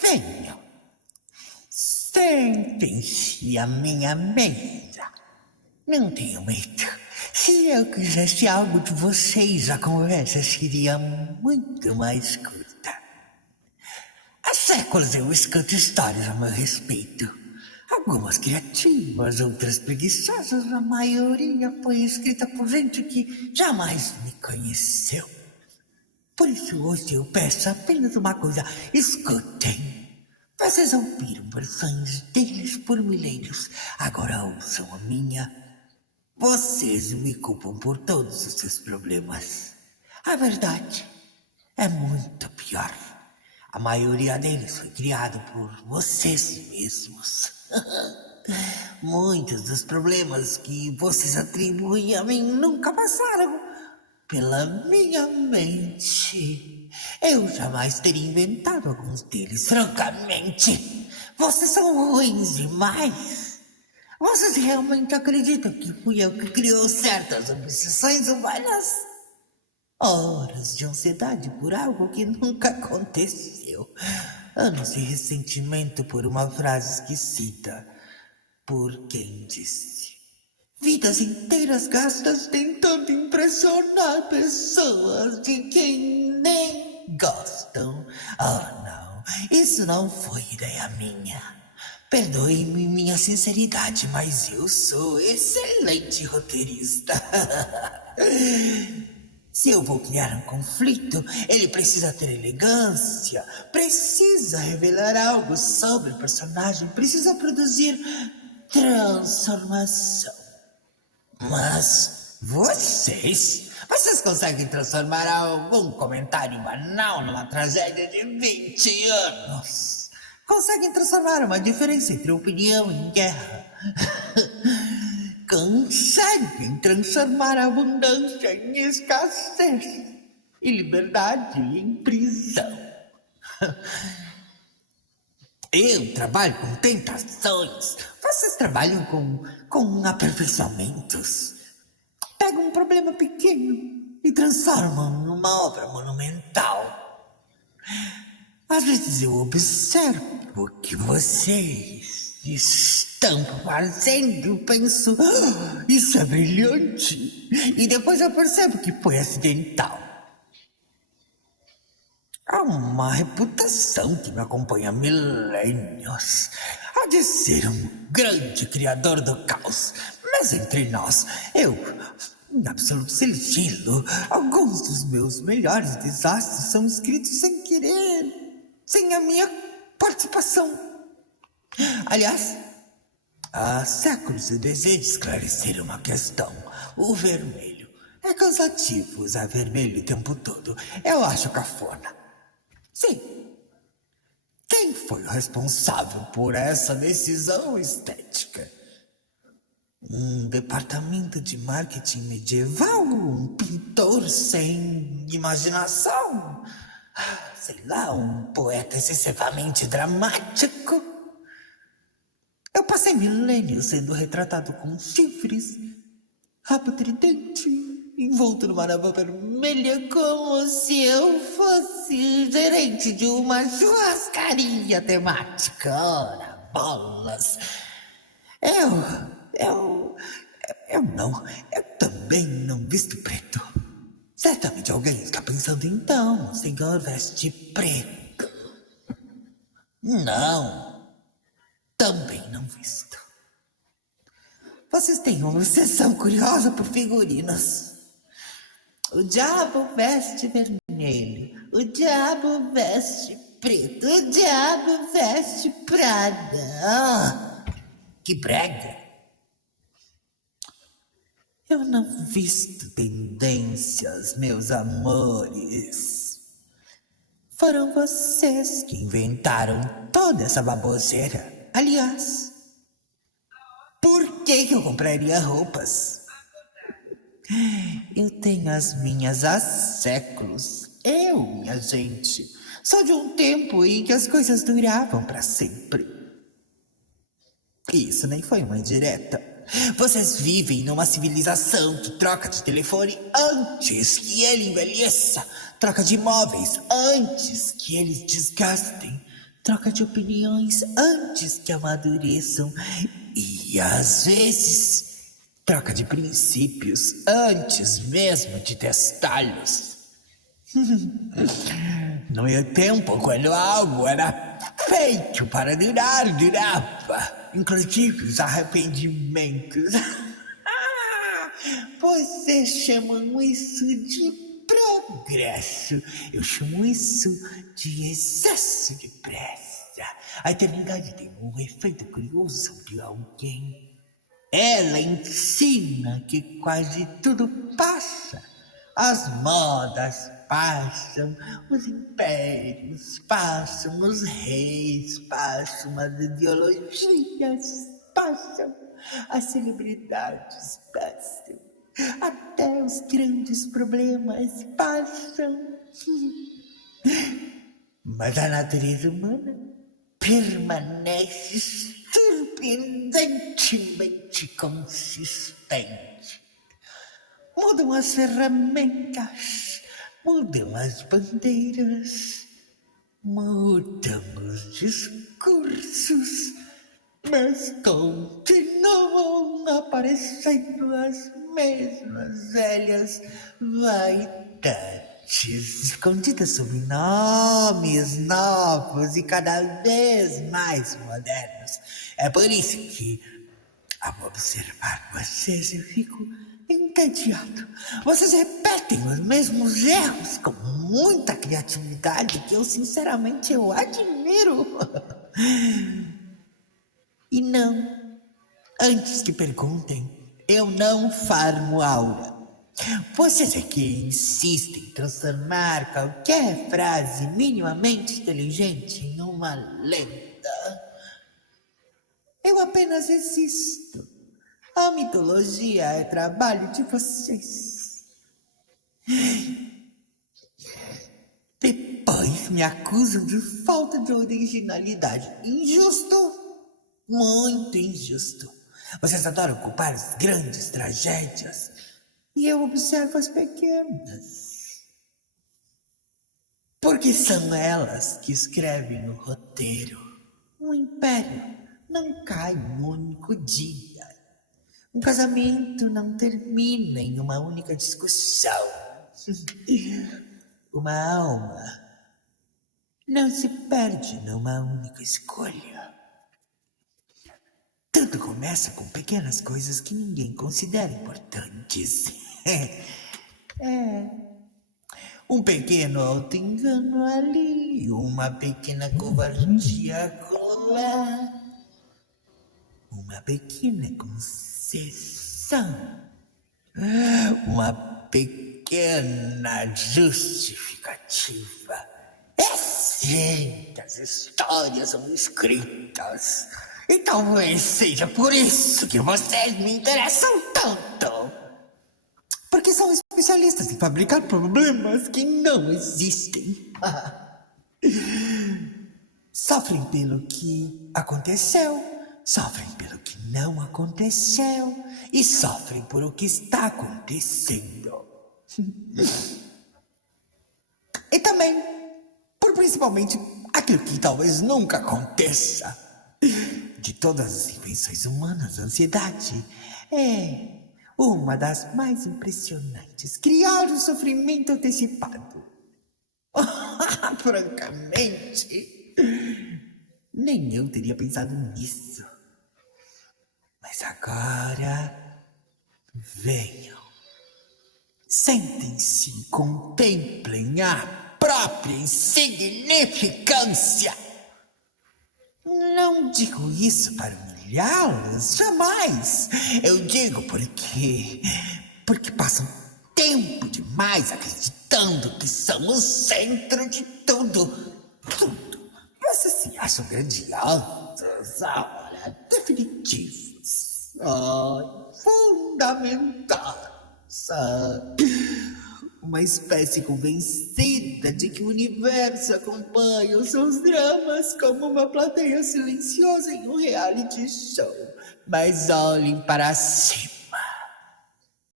Venham, sentem-se à minha mesa. Não tenham medo. Se eu quisesse algo de vocês, a conversa seria muito mais curta. Há séculos eu escuto histórias a meu respeito. Algumas criativas, outras preguiçosas, a maioria foi escrita por gente que jamais me conheceu. Por isso hoje eu peço apenas uma coisa: escutem. Vocês ouviram versões deles por milênios, agora ouçam a minha. Vocês me culpam por todos os seus problemas. A verdade é muito pior. A maioria deles foi criado por vocês mesmos. Muitos dos problemas que vocês atribuem a mim nunca passaram pela minha mente. Eu jamais teria inventado alguns deles, francamente. Vocês são ruins demais. Vocês realmente acreditam que fui eu que criou certas obsessões humanas? Horas de ansiedade por algo que nunca aconteceu. Anos de ressentimento por uma frase esquecida por quem disse. Vidas inteiras gastas tentando impressionar pessoas de quem nem gostam. Oh, não, isso não foi ideia minha. Perdoe-me minha sinceridade, mas eu sou excelente roteirista. Se eu vou criar um conflito, ele precisa ter elegância, precisa revelar algo sobre o personagem, precisa produzir transformação. Mas vocês conseguem transformar algum comentário banal numa tragédia de 20 anos? Conseguem transformar uma diferença entre opinião em guerra? Conseguem transformar a abundância em escassez e liberdade em prisão. Eu trabalho com tentações, vocês trabalham com aperfeiçoamentos. Pegam um problema pequeno e transformam numa obra monumental. Às vezes eu observo o que vocês estão fazendo, penso, isso é brilhante. E depois eu percebo que foi acidental. Há uma reputação que me acompanha há milênios. Há de ser um grande criador do caos. Mas entre nós, eu, em absoluto sigilo, alguns dos meus melhores desastres são escritos sem querer, sem a minha participação. Aliás, há séculos eu desejo esclarecer uma questão. O vermelho. É cansativo usar vermelho o tempo todo. Eu acho cafona. Sim. Quem foi o responsável por essa decisão estética? Um departamento de marketing medieval? Um pintor sem imaginação? Sei lá, um poeta excessivamente dramático? Eu passei milênios sendo retratado com chifres, rabo tridente, envolto numa nova vermelha, como se eu fosse gerente de uma churrascaria temática. Ora, bolas! Eu também não visto preto. Certamente alguém está pensando, então, o senhor veste preto. Não, também não visto. Vocês têm uma obsessão curiosa por figurinos. O diabo veste vermelho, o diabo veste preto, o diabo veste prada. Ah, que brega! Eu não visto tendências, meus amores. Foram vocês que inventaram toda essa baboseira. Aliás, por que eu compraria roupas? Eu tenho as minhas há séculos. Minha gente, sou de um tempo em que as coisas duravam para sempre. Isso nem foi uma indireta. Vocês vivem numa civilização que troca de telefone antes que ele envelheça, troca de imóveis antes que eles desgastem, troca de opiniões antes que amadureçam e, às vezes, troca de princípios antes mesmo de testá-los. No meu tempo, quando algo era feito para durar, durava, inclusive os arrependimentos. Vocês chamam isso de progresso. Eu chamo isso de excesso de pressa. A eternidade tem um efeito curioso sobre alguém. Ela ensina que quase tudo passa. As modas passam, os impérios passam, os reis passam, as ideologias passam, as celebridades passam, até os grandes problemas passam. Mas a natureza humana permanece surpreendentemente consistente. Mudam as ferramentas, mudam as bandeiras, mudam os discursos, mas continuam aparecendo as mesmas velhas vaidades, escondidas sob nomes novos e cada vez mais modernos. É por isso que, ao observar vocês, eu fico entediado. Vocês repetem os mesmos erros com muita criatividade que eu sinceramente admiro. E não, antes que perguntem, eu não farmo aura. Vocês é que insistem em transformar qualquer frase minimamente inteligente em uma lenda. Eu apenas existo. A mitologia é trabalho de vocês. Depois me acusam de falta de originalidade. Injusto. Muito injusto. Vocês adoram culpar as grandes tragédias e eu observo as pequenas. Porque são elas que escrevem o roteiro. Um império não cai num único dia. Um casamento não termina em uma única discussão. Uma alma não se perde numa única escolha. Tudo começa com pequenas coisas que ninguém considera importantes. Um pequeno auto-engano ali, uma pequena covardia acolá, uma pequena concessão, uma pequena justificativa. É assim que as histórias são escritas. E talvez seja por isso que vocês me interessam tanto. Porque são especialistas em fabricar problemas que não existem. Sofrem pelo que aconteceu, sofrem pelo que não aconteceu e sofrem por o que está acontecendo. E também por principalmente aquilo que talvez nunca aconteça. De todas as invenções humanas, a ansiedade é uma das mais impressionantes. Criar o sofrimento antecipado. Francamente, nem eu teria pensado nisso. Mas agora, venham. Sentem-se e contemplem a própria insignificância. Não digo isso para humilhá-los, jamais. Eu digo porque passam tempo demais acreditando que são o centro de tudo. Tudo. Vocês se acham grandiosos, ora, definitivos, fundamentais. Uma espécie convencida de que o universo acompanha os seus dramas como uma plateia silenciosa em um reality show. Mas olhem para cima.